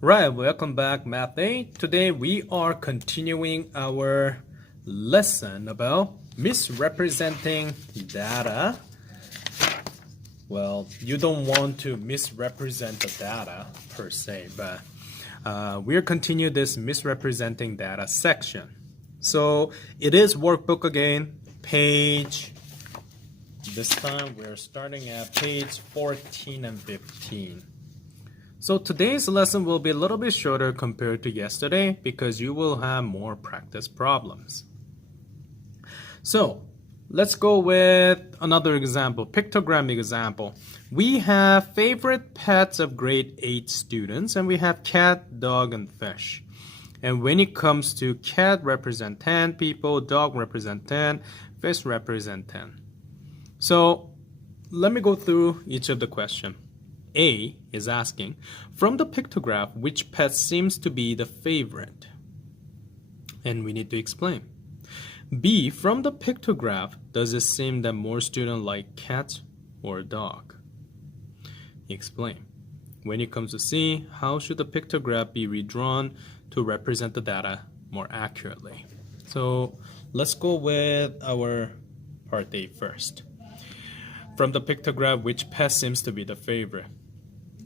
Right, welcome back, Math 8. Today we are continuing our lesson about misrepresenting data. Well, you don't want to misrepresent the data per se, but we're continuing this misrepresenting data section. So it is workbook again, page, this time we're starting at page 14 and 15. So today's lesson will be a little bit shorter compared to yesterday because you will have more practice problems. So let's go with another example, pictogram example. We have favorite pets of grade 8 students, and we have cat, dog, and fish. And when it comes to cat represent 10 people, dog represent 10, fish represent 10. So let me go through each of the questions. A is asking, from the pictograph, which pet seems to be the favorite? And we need to explain. B, from the pictograph, does it seem that more students like cat or dog? Explain. When it comes to C, how should the pictograph be redrawn to represent the data more accurately? So let's go with our part A first. From the pictograph, which pet seems to be the favorite?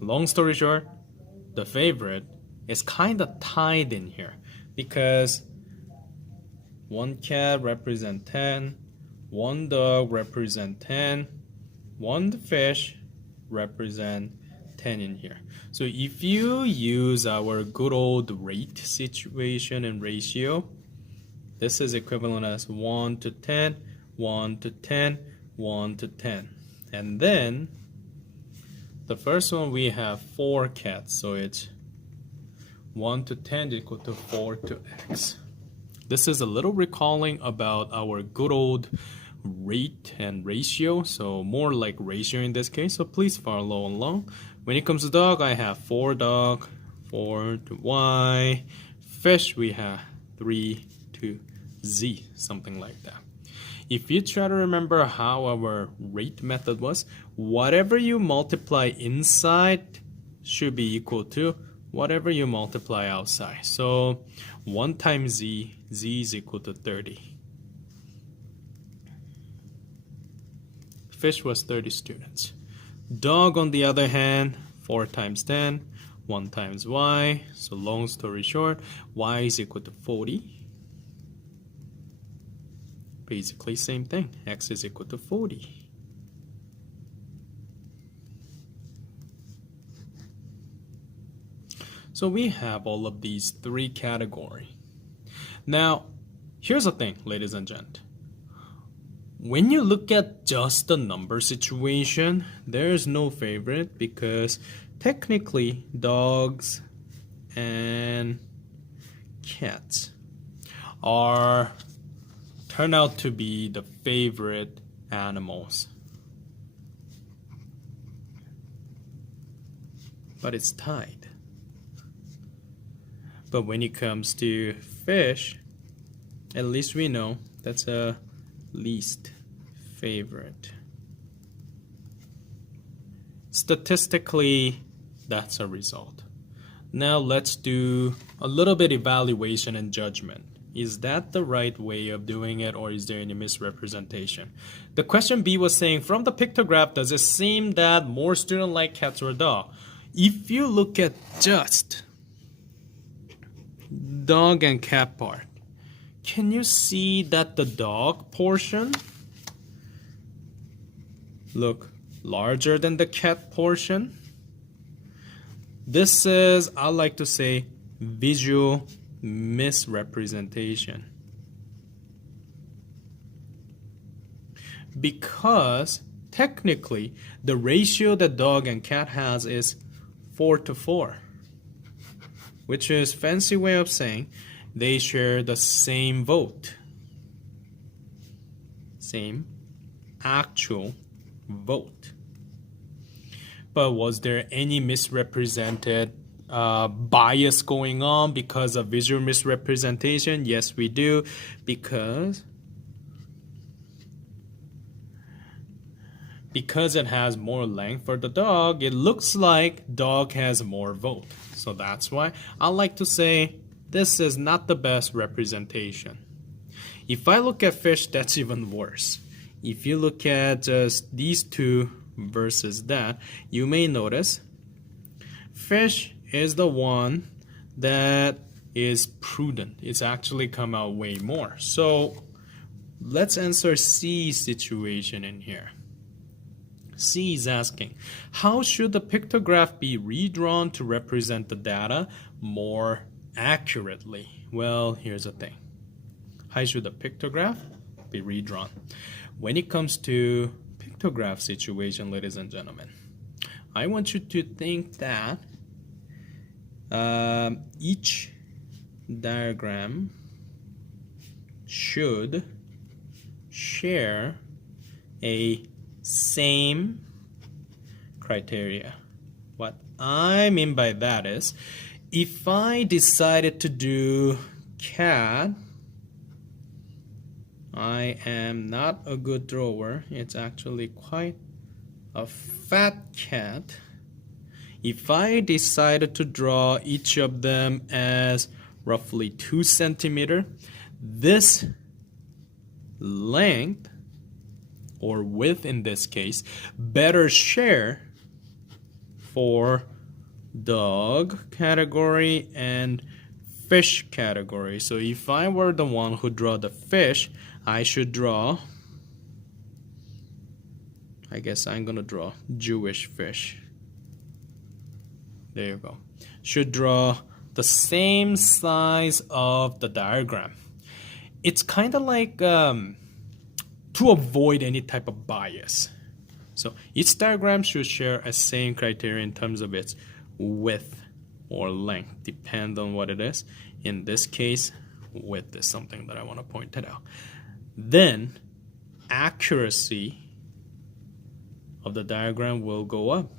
Long story short, the favorite is kind of tied in here because one cat represents 10, one dog represents 10, one fish represents 10 in here. So if you use our good old rate situation and ratio, this is equivalent as 1 to 10, 1 to 10, 1 to 10. And then the first one we have 4 cats, so it's 1 to 10 equal to 4 to x. This is a little recalling about our good old rate and ratio, so more like ratio in this case, so please follow along. When it comes to dog, I have 4 dog, 4 to y. Fish, we have 3 to z, something like that. If you try to remember how our rate method was, whatever you multiply inside should be equal to whatever you multiply outside. So 1 times z, z is equal to 30. Fish was 30 students. Dog, on the other hand, 4 times 10, 1 times y. So long story short, y is equal to 40. Basically same thing, x is equal to 40. So we have all of these 3 categories. Now, here's the thing, ladies and gents. When you look at just the number situation, there's no favorite because technically dogs and cats turn out to be the favorite animals. But it's tied. But when it comes to fish, at least we know that's a least favorite. Statistically, that's a result. Now let's do a little bit evaluation and judgment. Is that the right way of doing it, or is there any misrepresentation? The question B was saying, from the pictograph, does it seem that more students like cats or dog? If you look at just dog and cat part, can you see that the dog portion look larger than the cat portion? This is, I like to say, visual misrepresentation. Because technically the ratio that dog and cat has is 4 to 4, which is fancy way of saying they share the same vote, same actual vote. But was there any misrepresented bias going on because of visual misrepresentation? Yes, we do, because it has more length for the dog, it looks like dog has more vote. So that's why I like to say this is not the best representation. If I look at fish, that's even worse. If you look at just these two versus that, you may notice fish is the one that is prudent. It's actually come out way more. So let's answer C situation in here. C is asking, how should the pictograph be redrawn to represent the data more accurately? Well, here's the thing. How should the pictograph be redrawn? When it comes to pictograph situation, ladies and gentlemen, I want you to think that each diagram should share a same criteria. What I mean by that is, if I decided to do cat, I am not a good drawer. It's actually quite a fat cat. If I decided to draw each of them as roughly 2 centimeters, this length, or width in this case, better share for dog category and fish category. So if I were the one who draw the fish, I should draw, I guess I'm gonna draw Jewish fish. There you go. Should draw the same size of the diagram. It's kind of like to avoid any type of bias. So each diagram should share a same criteria in terms of its width or length, depend on what it is. In this case, width is something that I want to point it out. Then accuracy of the diagram will go up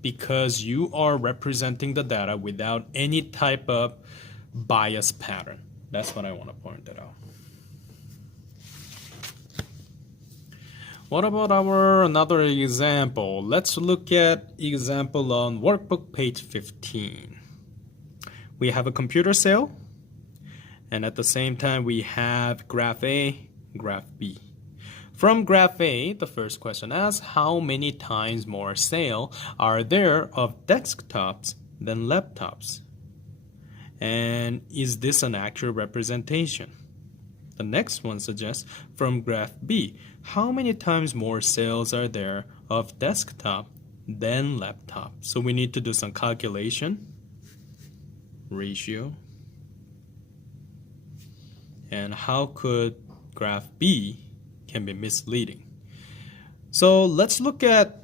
because you are representing the data without any type of bias pattern. That's what I want to point it out. What about another example? Let's look at example on workbook page 15. We have a computer sale, and at the same time we have graph A, graph B. From graph A, the first question asks, how many times more sale are there of desktops than laptops? And is this an accurate representation? The next one suggests, from graph B, how many times more sales are there of desktop than laptop? So we need to do some calculation, ratio, and how could graph B can be misleading. So let's look at,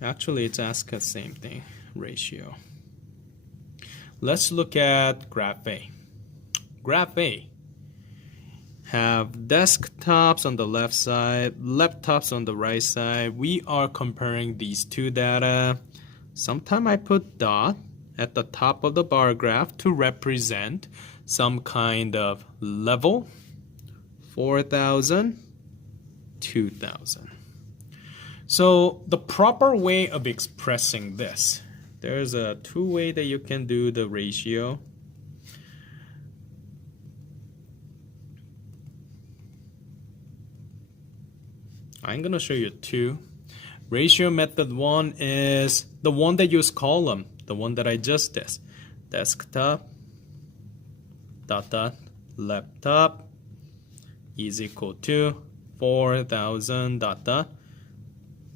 actually it's asked the same thing, ratio. Let's look at graph A. Graph A have desktops on the left side, laptops on the right side. We are comparing these two data. Sometimes I put dot at the top of the bar graph to represent some kind of level, 4,000, 2,000. So the proper way of expressing this, there's a two-way that you can do the ratio. I'm going to show you two. Ratio method one is the one that use column, the one that I just did. Desktop, dot, dot, laptop is equal to 4,000, dot, dot,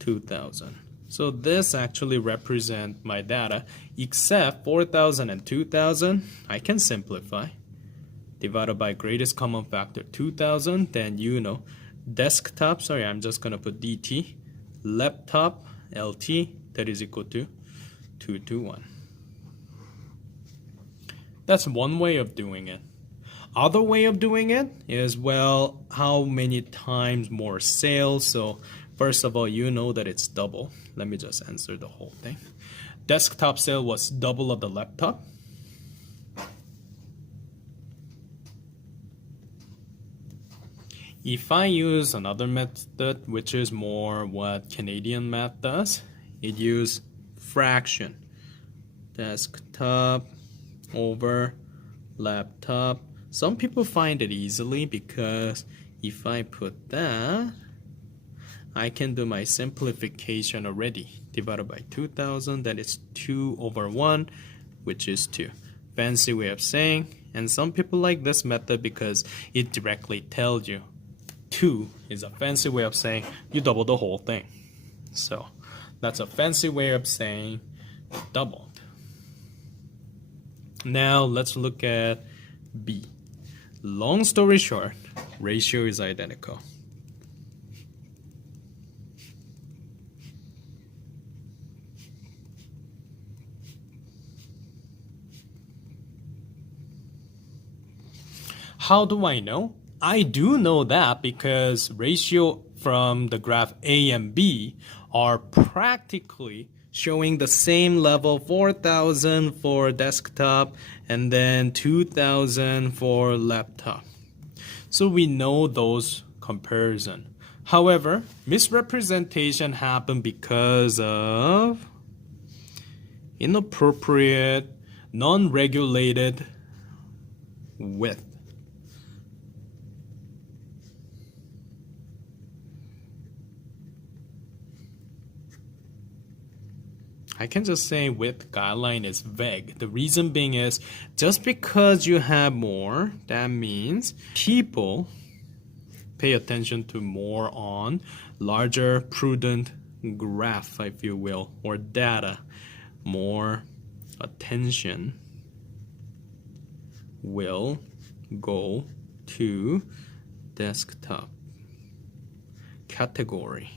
2,000. So this actually represents my data, except 4,000 and 2,000, I can simplify. Divided by greatest common factor 2,000, then you know, desktop, sorry, I'm just going to put DT, laptop, LT, that is equal to 221. That's one way of doing it. Other way of doing it is, well, how many times more sales? So first of all, you know that it's double. Let me just answer the whole thing. desktop sale was double of the laptop. If I use another method, which is more what Canadian math does, it uses fraction. Desktop over laptop. Some people find it easily because if I put that, I can do my simplification already. Divided by 2000, that is 2 over 1, which is 2. Fancy way of saying, and some people like this method because it directly tells you 2 is a fancy way of saying you double the whole thing. So that's a fancy way of saying doubled. Now let's look at B. Long story short, ratio is identical. How do I know? I do know that because ratio from the graph A and B are practically showing the same level, 4,000 for desktop and then 2,000 for laptop. So we know those comparison. However, misrepresentation happened because of inappropriate, non-regulated width. I can just say width guideline is vague. The reason being is just because you have more, that means people pay attention to more on larger prudent graph, if you will, or data. More attention will go to desktop category.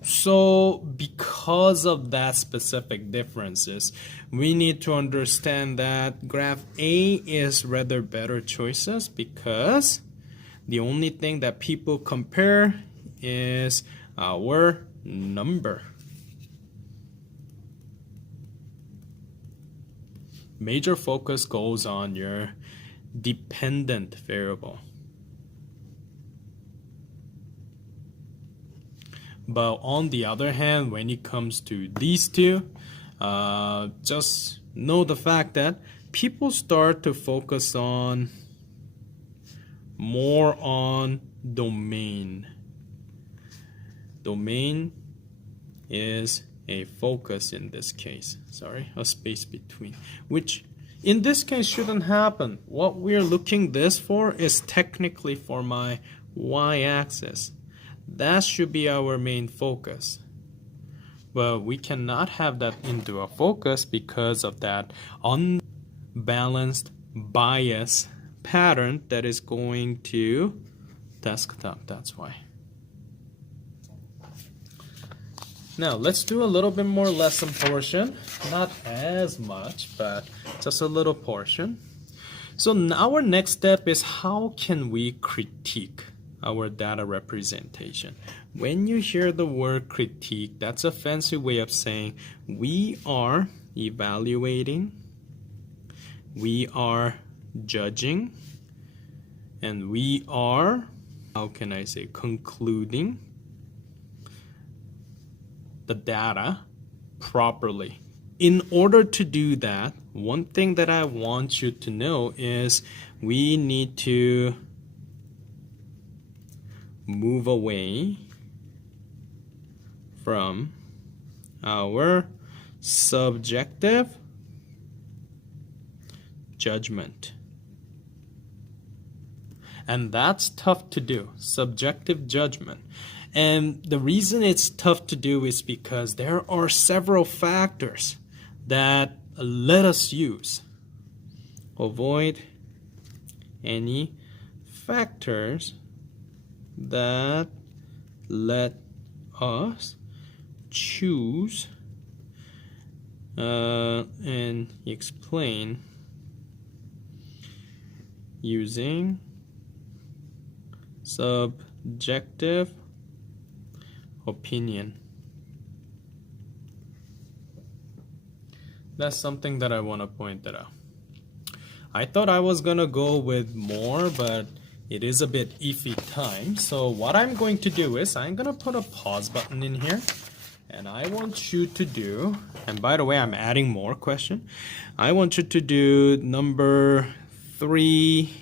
So because of that specific differences, we need to understand that graph A is rather better choices because the only thing that people compare is our number. Major focus goes on your dependent variable. But on the other hand, when it comes to these two, just know the fact that people start to focus on more on domain. Domain is a focus in this case. Sorry, a space between, which in this case shouldn't happen. What we're looking this for is technically for my y-axis. That should be our main focus. But we cannot have that into a focus because of that unbalanced bias pattern that is going to desktop. That's why. Now let's do a little bit more lesson portion. Not as much, but just a little portion. So our next step is how can we critique our data representation. When you hear the word critique, that's a fancy way of saying we are evaluating, we are judging, and we are, how can I say, concluding the data properly. In order to do that, one thing that I want you to know is we need to move away from our subjective judgment. And that's tough to do, subjective judgment. And the reason it's tough to do is because there are several factors that let us use. Avoid any factors that let us choose and explain using subjective opinion. That's something that I want to point that out. I thought I was gonna go with more, but it is a bit iffy time. So what I'm going to do is I'm gonna put a pause button in here, and I want you to do, and by the way, I'm adding more question. I want you to do number 3,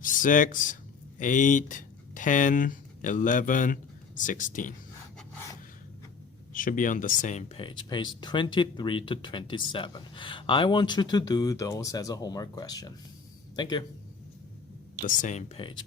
6, 8, 10, 11, 16. Should be on the same page 23 to 27. I want you to do those as a homework question. Thank you. The same page.